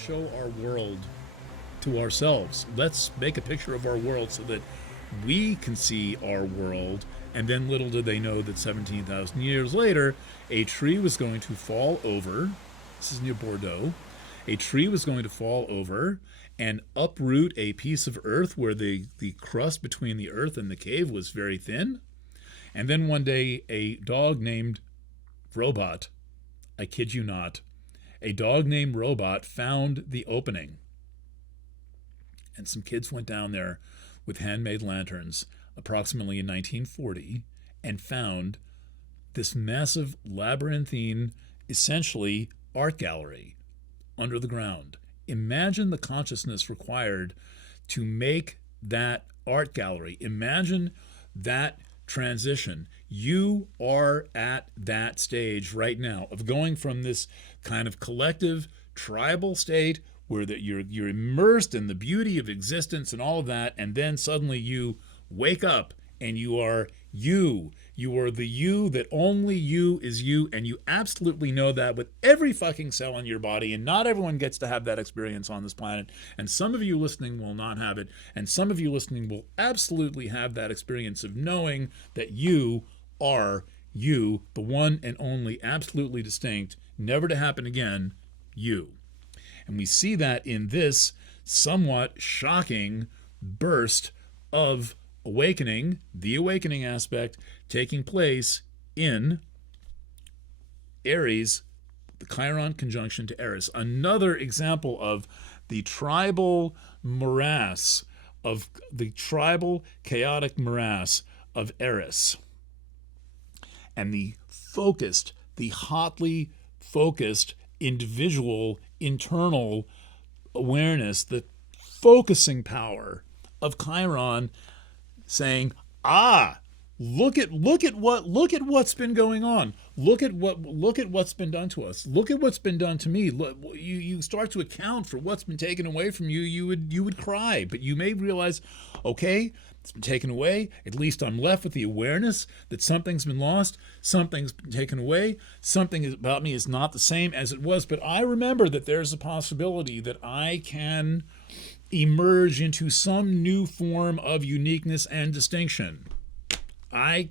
show our world to ourselves. Let's make a picture of our world so that we can see our world. And then little did they know that 17,000 years later, a tree was going to fall over. This is near Bordeaux. A tree was going to fall over and uproot a piece of earth where the crust between the earth and the cave was very thin. And then one day, a dog named Robot, I kid you not, a dog named Robot found the opening. And some kids went down there with handmade lanterns approximately in 1940 and found this massive labyrinthine, essentially art gallery under the ground. Imagine the consciousness required to make that art gallery. Imagine that transition. You are at that stage right now of going from this kind of collective tribal state where that you're immersed in the beauty of existence and all of that, and then suddenly you wake up and you are you. You are the you that only you is you, and you absolutely know that with every fucking cell in your body, and not everyone gets to have that experience on this planet, and some of you listening will not have it, and some of you listening will absolutely have that experience of knowing that you are you, the one and only, absolutely distinct, never to happen again, you. And we see that in this somewhat shocking burst of awakening, the awakening aspect taking place in Aries, the Chiron conjunction to Eris. Another example of the tribal morass, of the tribal chaotic morass of Eris. And the focused, the hotly focused individual internal awareness, the focusing power of Chiron, saying, look at what's been going on. Look at what's been done to us. Look at what's been done to me. Look, you start to account for what's been taken away from you. You would cry, but you may realize, okay, it's been taken away. At least I'm left with the awareness that something's been lost, something's been taken away, something about me is not the same as it was. But I remember that there's a possibility that I can emerge into some new form of uniqueness and distinction. I'm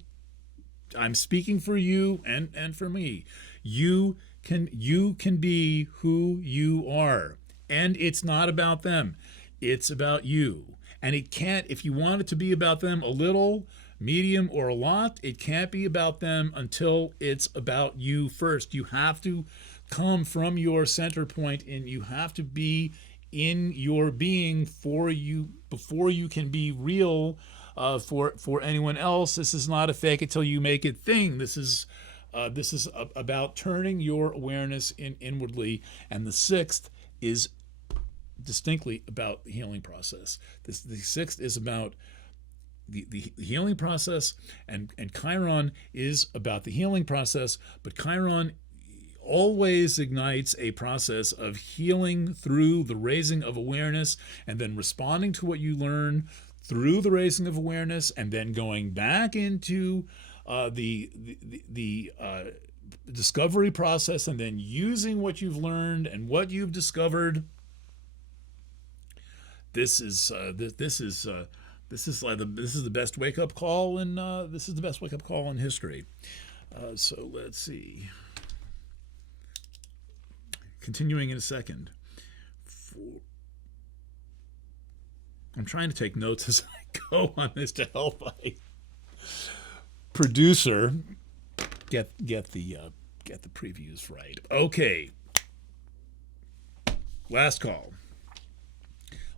speaking for you and for me. You can be who you are. And it's not about them. It's about you. And it can't, if you want it to be about them a little, medium, or a lot, it can't be about them until it's about you first. You have to come from your center point, and you have to be in your being for you before you can be real for anyone else. This is not a fake it till you make it thing. This is about turning your awareness inwardly. And the sixth is distinctly about the healing process. The sixth is about the healing process, and Chiron is about the healing process, but Chiron always ignites a process of healing through the raising of awareness, and then responding to what you learn through the raising of awareness, and then going back into the discovery process, and then using what you've learned and what you've discovered. This is the best wake up call in history. So let's see. Continuing in a second. I'm trying to take notes as I go on this to help my producer get the previews right. Okay. Last call.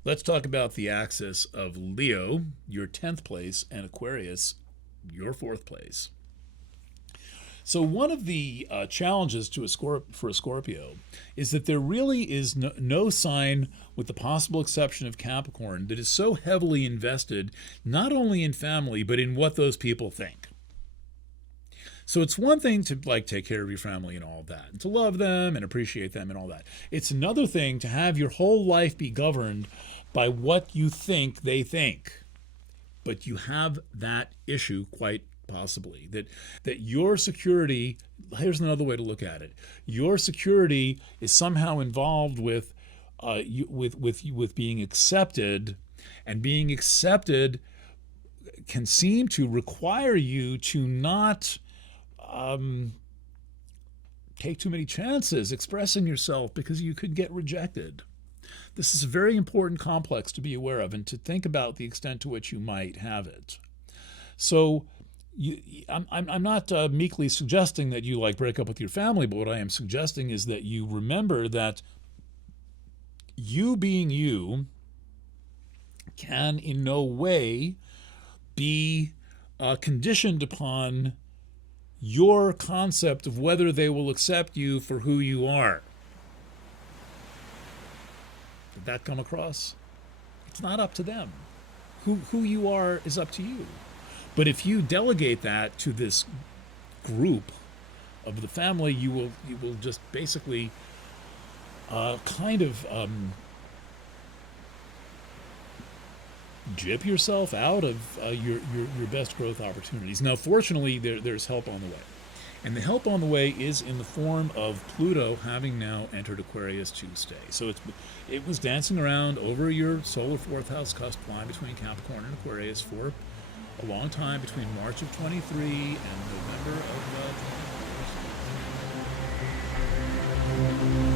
Let's talk about the axis of Leo, your 10th place, and Aquarius, your 4th place. So one of the challenges for a Scorpio is that there really is no sign, with the possible exception of Capricorn, that is so heavily invested not only in family, but in what those people think. So it's one thing to take care of your family and all that, and to love them and appreciate them and all that. It's another thing to have your whole life be governed by what you think they think. But you have that issue quite possibly, that your security, here's another way to look at it, your security is somehow involved with with being accepted, and being accepted can seem to require you to not take too many chances expressing yourself because you could get rejected. This is a very important complex to be aware of and to think about the extent to which you might have it. So I'm not meekly suggesting that you like break up with your family, but what I am suggesting is that you remember that you being you can in no way be conditioned upon your concept of whether they will accept you for who you are. Did that come across? It's not up to them. Who you are is up to you. But if you delegate that to this group of the family, you will just basically kind of jip yourself out of your best growth opportunities. Now, fortunately, there's help on the way. And the help on the way is in the form of Pluto having now entered Aquarius Tuesday. So it was dancing around over your solar fourth house cusp line between Capricorn and Aquarius for a long time, between March of 23 and November of 24.